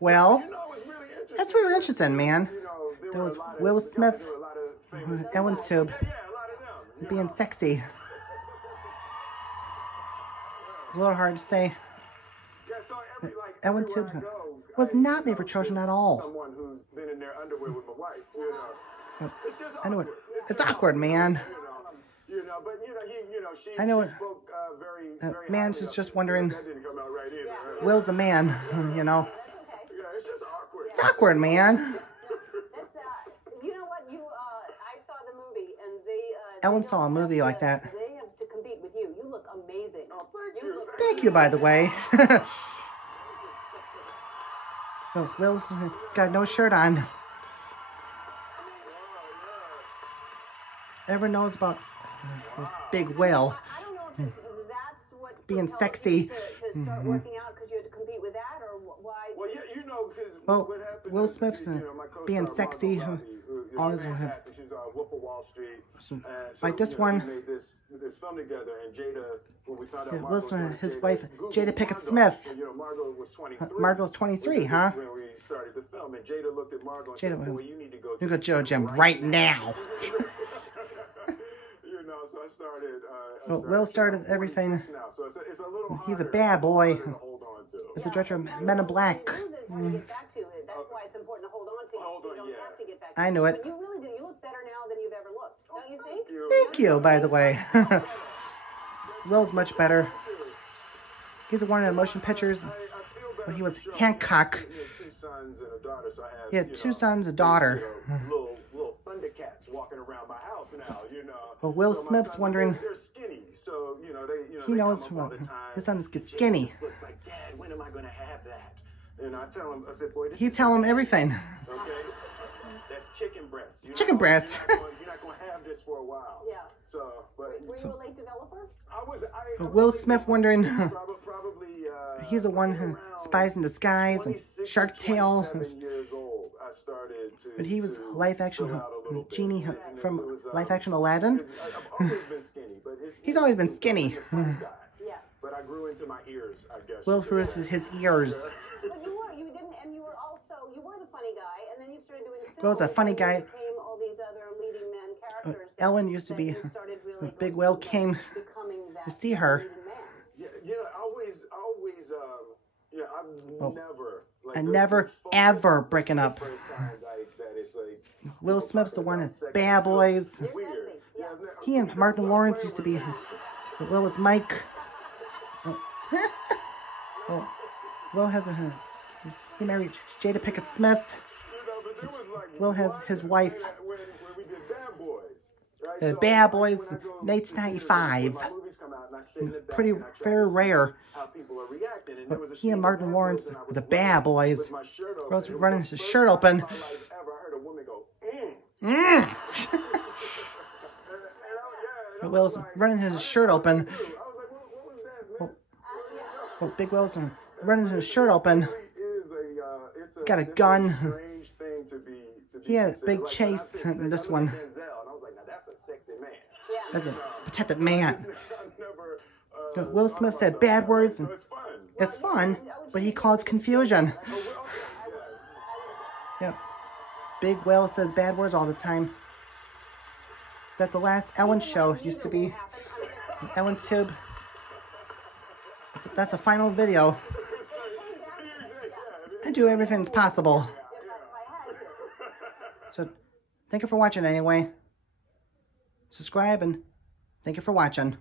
Well, It's really interesting. that's very interesting, man. There There were a was lot of, Will Smith, there were a lot of famous Ellen Tube, yeah, a lot of them. being sexy. A little hard to say. Yeah, so Ellen everywhere Tube I go, was not made for children at all. someone who's been in their underwear with my wife, It's just I know it. awkward. It's awkward, man. But she I know it. spoke very Man highly is of just me. wondering. That didn't come out right either. Will's the man, Yeah, it's just awkward. It's awkward, man. That's you know what I saw the movie and they Ellen don't saw a have movie like to- that. They have to compete with you. You look amazing. Oh, thank you. Thank you, by the way. Oh, Will's he's got no shirt on. Everyone knows about Big Will I don't know if that's what being propelled sexy. you to start working out because you had to compete with that, or why? Well, yeah, because Well, what happened Will is, Smith's my co-star, being Margot sexy Robbie, who, on his own. fantastic. She's Wolf of Wall Street. And Like this we one. made this film together, and Jada, when we found out Yeah, Margot Will was Smith, doing his Jada, wife, Googled Jada Pinkett Margot. Smith. And, Margot was 23. Margot's 23, huh? When we started the film, and Jada looked at Margot and Jada, said, "Boy, you need to go you to go to the gym right now." So I started. Well, Will started everything. Now, so it's a little He's a harder- bad boy. harder to hold on to. With the director of Men in Black. It's hard to get back to it. That's why it's important to hold on to it. Hold So on, you don't yeah. have to get back I to knew it. But you really do. You look better now than you've ever looked. Don't you think? Thank you, by the way. Will's much better. He's one of the motion pictures when he was Hancock. He had two sons, a daughter. Little Thundercats walking around my house now, Well, Will So my Smith's sons, wondering. They're skinny, so He they knows come up all the time. his sons get Jada skinny. just looks like, Dad, when am I gonna have that? And I tell him, I said, boy, this He is tell him everything. okay. That's chicken breast. Chicken breast. You're not gonna have this for a while. Yeah. So, but Were you a late developer? I was. I Will was Smith wondering. Probably. He's the one who spies in disguise and 26, Shark Tale. 27 years old, I started to. But he was to live action fill out a little bit. genie And from it was, live action Aladdin. I've always been skinny, but He's always been skinny. He's a funny guy. Yeah. But I grew into my ears, I guess. Will you could Smith say. his ears. But you didn't, and you were the funny guy, and then you started doing films. Will's a funny and you guy. became all these other leading man characters. Ellen used to that be. you started really Big going Will through came becoming that to see her. leading man. Yeah, I've Oh, never. Like, and the never, focus ever is the breaking up. first time, like, that it's like, Will people Smith's the talking one about in sex Bad and Boys. it's weird. Yeah. I've never- He and Martin Lawrence used to be. Will was Mike. Oh. Oh. Will has a. He married Jada Pinkett Smith. But there was like Will has one his wife. when we did Bad Boys. Right? So, Bad like, Boys, when I go to 1995. when my movies come out and I sit in the back Pretty and I try very to see rare. how people are reacting. And But there was a he and scene Martin with Bad Lawrence Boys and I were the was Bad running Boys. with my shirt open. Will's It was running the his first shirt time open. in my life ever I heard a woman go, Mm. And Will's running his shirt open. I was like, what was that, miss? Well, Big Will's running his shirt open. Got a gun. Strange thing to be He had a considered. big Like, when I chase said in sex, this I looked one. at Denzel, and I was like, now that's a sexy man. Yeah. As a protected man. I've never, Will thought Smith about said stuff bad like words. that, so it's fun. It's fun, but he caused confusion. Yep. Big Will says bad words all the time. That's the last Ellen show. Used to be Ellen Tube. That's a final video. I do everything that's possible. So, thank you for watching anyway. Subscribe and thank you for watching.